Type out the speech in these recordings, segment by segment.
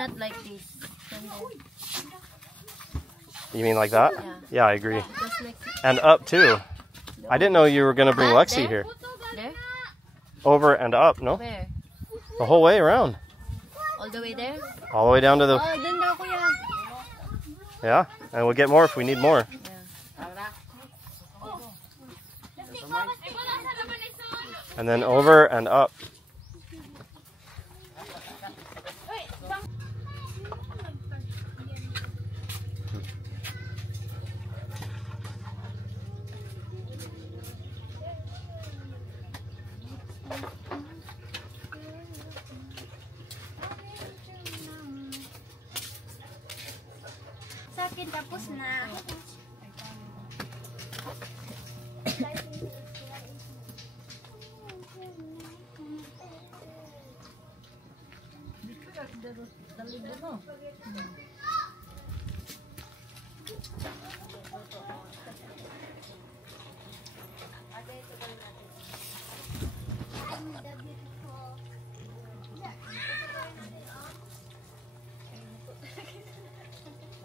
not like this. You mean like that? Yeah. Yeah, I agree. And up too. I didn't know you were gonna bring Lexi here. There? Over and up, no? Where? The whole way around. All the way there? All the way down to the... Oh, dun daw kuya. Yeah, and we'll get more if we need more. And then over and up. Sa akin tapos na.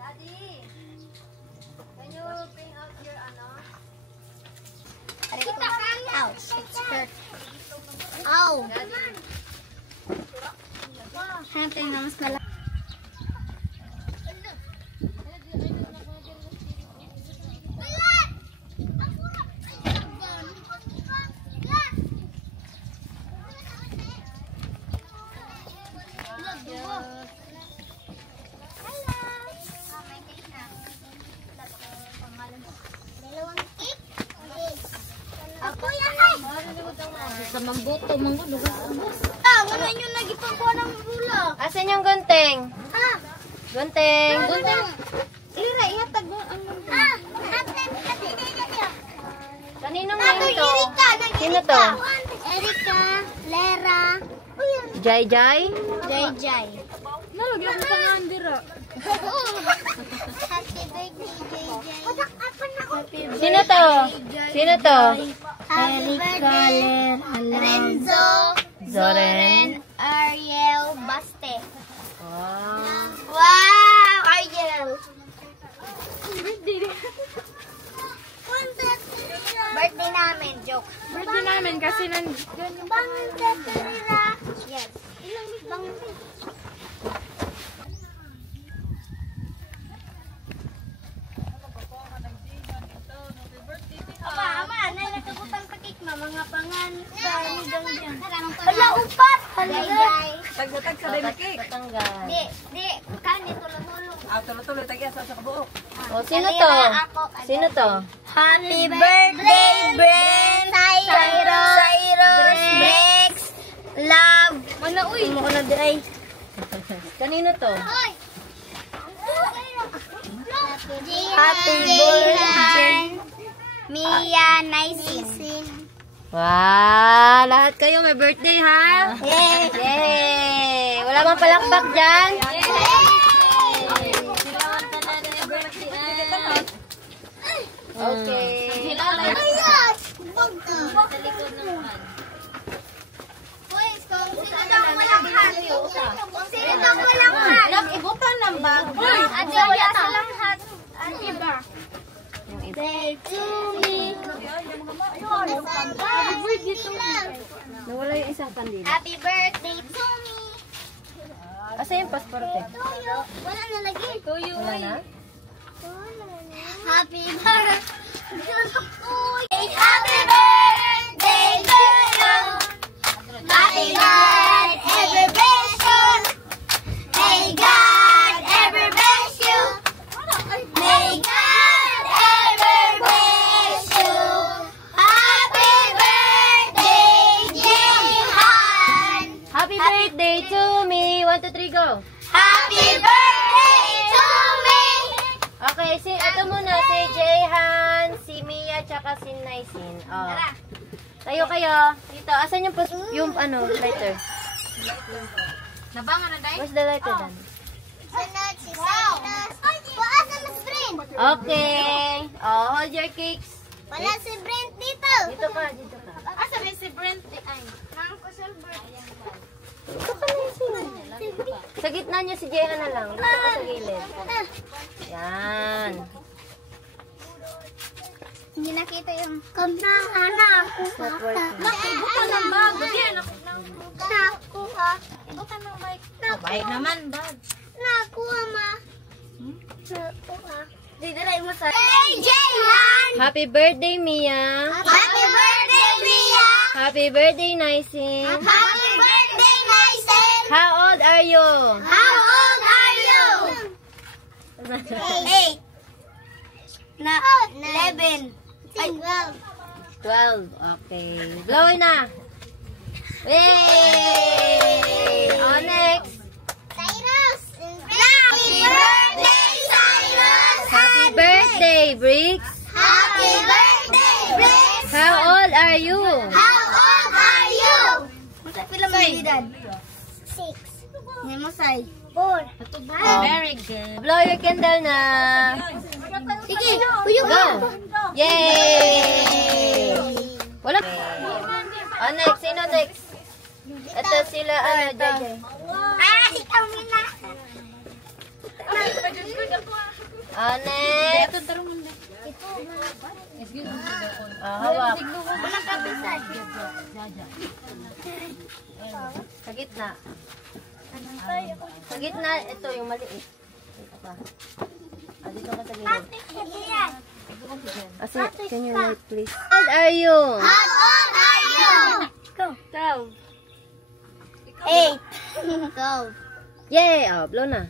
Daddy, can you bring out your ano? Ouch, it's hurt. Ow! Hanapin na mas malaki. Sa mambuto, manggulo. Ngayon yung nagipangkuha ng bula. Asan yung gunting? Ha? Gunting. Gunting. Lira, ihatag mo ang gunting. Kaninong name to? Erika, Sino to? Erika, Lera. Jai Jai? Jai Jai. Nalagyan mo sa nga andira. Happy birthday, Jai Jai. Sino to? Sino to? Erika, Renzo, Zoren, Ariel, Baste. Wow, Ariel. Birthday namin, joke. Birthday namin kasi Bangon ka, Tarira. Yes. Bangon ka. Ama, nay nakabutang pakik ma mga pangan sa nigang diyan. Hala upat. Jai. Tag-tag sa dayang cake. Batanggal. Di, kani tulong-tulong. Tulo-tulo tag-iya sa kabuok. O, sino to? Sino to? Happy birthday, Brent, Cyrus, Bex, Love. Mana, uy! Mo na dai. Kanino to? Happy birthday, Mia Naisin. Wow! Lahat kayo may birthday, ha? Yay! Yay! Wala bang palakpak dyan? Okay. Nag-ibutan ng bag. At wala silang hat. Ano ba? Birthday to me. Happy birthday to me. Nawala yung isang kandila. Happy birthday to me. Asa yung pasporte? Tuyo. Wala na lagi. Tuyo. Wala na? Happy birthday to you. Happy birthday to you. May God ever bless you. May God ever bless you. May God ever bless you. Happy birthday, Jehan. Happy birthday to me! 1, 2, 3, go! Happy birthday to me. Okay, ito muna, si Jehan, si Mia, tsaka si Naisin. Oh. Tayo kayo. Dito, asan yung ano, lighter? Nabangan na dahil? Where's the lighter then? Sunod si Silas. Wala si Brent. Okay. Oh, hold your cakes. Wala si Brent dito. Dito ka, dito ka. Asa rin si Brent? Ay, nang ko si Brent. Dito ka na sa gitna niya si Jehan na lang. Dito ka sa gilid. Yan. Hindi nakita yung kamera ako. Bukan ng bag. Nakuha. Bukan ng bag. Bag naman, bag. Nakuha, ma. Nakuha. Didiray mo sa... Hey, Jehan! Happy birthday, Mia. Happy birthday, Mia! Happy birthday, Naisin. Happy birthday, Nysen! How old are you? How old are you? 8. 11. 12. Okay. Blow na. Yay! On next. Cyrus! Happy birthday, Cyrus! Happy birthday, Bricks. Happy birthday, Bricks! How old are you? How old are you? Pila mo edad? 6. Hindi mo say. 4. Very good. Blow your candle na. Sige, uyog Go. Yay! Wala. On next. Sino next? Ito sila, JJ. ikaw muna. On next. Hawak. Sa gitna. Sa gitna, ito yung maliit. Dito ka. Dito ka sa gilid. Can you wait, please? How old are you? How old are you? 12. 8. 12. Yay! Oh, blow na.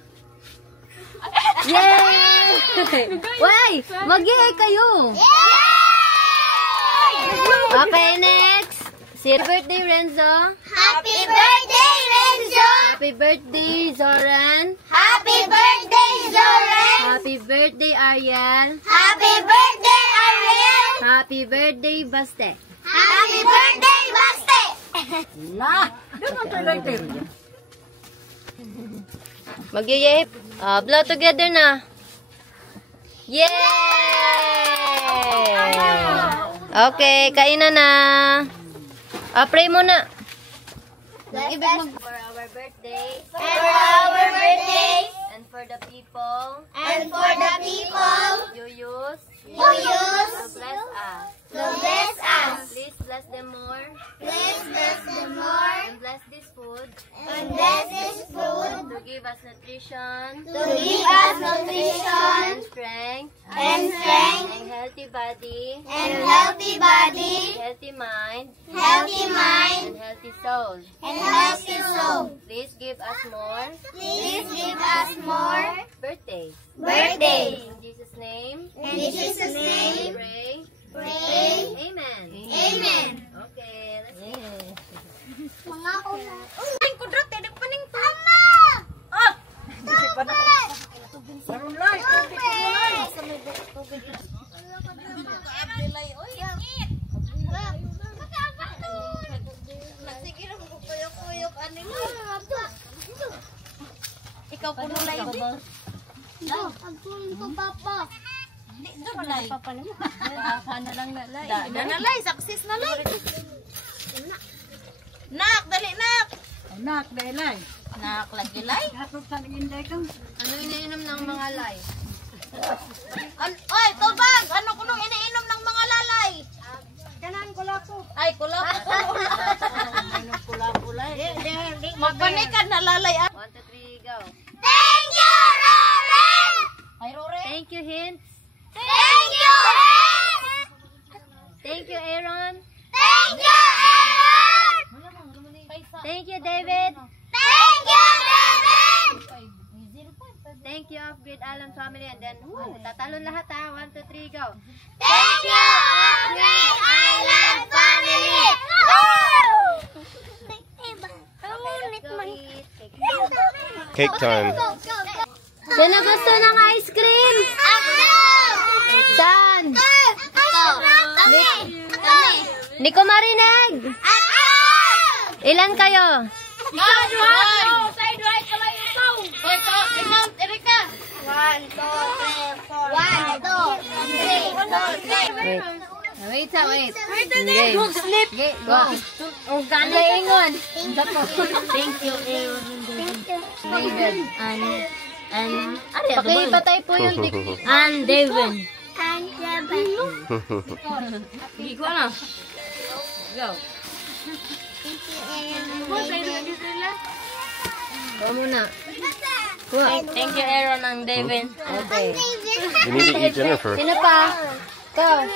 Yay! Way! Mag-yay kayo! Okay, next. Si birthday, Renzo. Happy birthday, Renzo! Happy birthday, Zoran. Happy birthday, Zoran! Happy birthday, Ariel. Happy birthday, Ariel! Happy birthday, Baste. Happy birthday, Baste! Mag-yay. Blow together na. Yay! Okay, kainan na. Pray muna. For our birthday. And for our birthday. And for the people. And for the people. You use. Who use. To bless us. To bless us. Please bless them more. Please bless them more. And bless this food. And bless this food. To give us nutrition. To give us nutrition. And strength. And strength. And healthy body. And healthy body. Healthy mind. Healthy mind. And healthy soul. And healthy soul. Please give us more. Please give us more. Birthdays. Birthday. In Jesus' name. In Jesus' name. Pray. Pray. Amen. Amen. Okay, let's go. Mga una. Ay, kudrat, tinig pa ning tama! Oh! Tupet! Ikaw puno na yun. Pagpulong ko, Papa. Nanalay, success na lay. Nak, dali nak. Nak, dailay. Nak, lagi lay. Hatod sa inday kang. Ano iniinom ng mga lay? Oy, tubag! Ano kunong iniinom ng mga lalay? Kanan ko lang ko. Ay, kulap. Magpanikan na lalay. 1, 2, 3, go. Thank you, Rory! Ay, Rore. Thank you, Hints. Thank you, Hints! Thank you, Aaron. Thank you, Aaron! Thank you, David. Thank you, David! Thank you, Upgrade Alam family. And then, tatalon lahat ha. 1, 2, 3, go. Thank you, Upgrade Island family! Let's go eat. Cake time. Sino gusto ng ice cream? Ako! Saan? Ako! Kami! Kami! Hindi ko marinig. Ako! Ilan kayo? Side right! Kamay ikaw! Ikaw, Erika! 1, 2, 3, 4. 1, 2, 3, 4. Wait. Wait. Game. Go. O gano'n ingon. Thank you, Aaron. David. And Pakipatay po yung tiktik. And David. Hindi ko na. Go. Ikaw muna. Thank you, Aaron and David. Okay. You need to eat dinner first. Sino pa? Ikaw.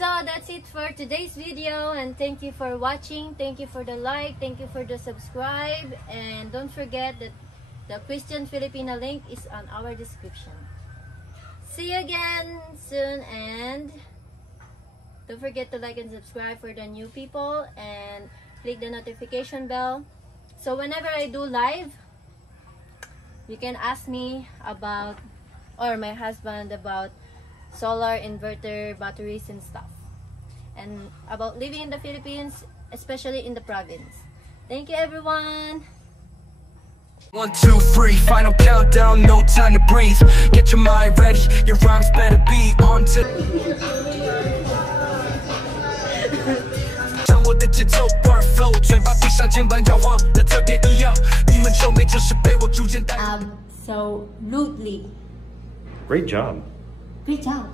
So that's it for today's video, and thank you for watching. Thank you for the like, thank you for the subscribe, and don't forget that the Christian Filipina link is on our description. See you again soon, and don't forget to like and subscribe for the new people, and click the notification bell so whenever I do live, you can ask me about, or my husband, about solar inverter batteries and stuff, and about living in the Philippines, especially in the province. Thank you, everyone. 1, 2, 3, final countdown, no time to breathe. Get your mind ready, your rhymes better be on to. 掌握的节奏 bar flow， 嘴巴闭上肩膀摇晃的特别一样，你们皱眉就是被我逐渐带。 So rudely. Great job. Great job.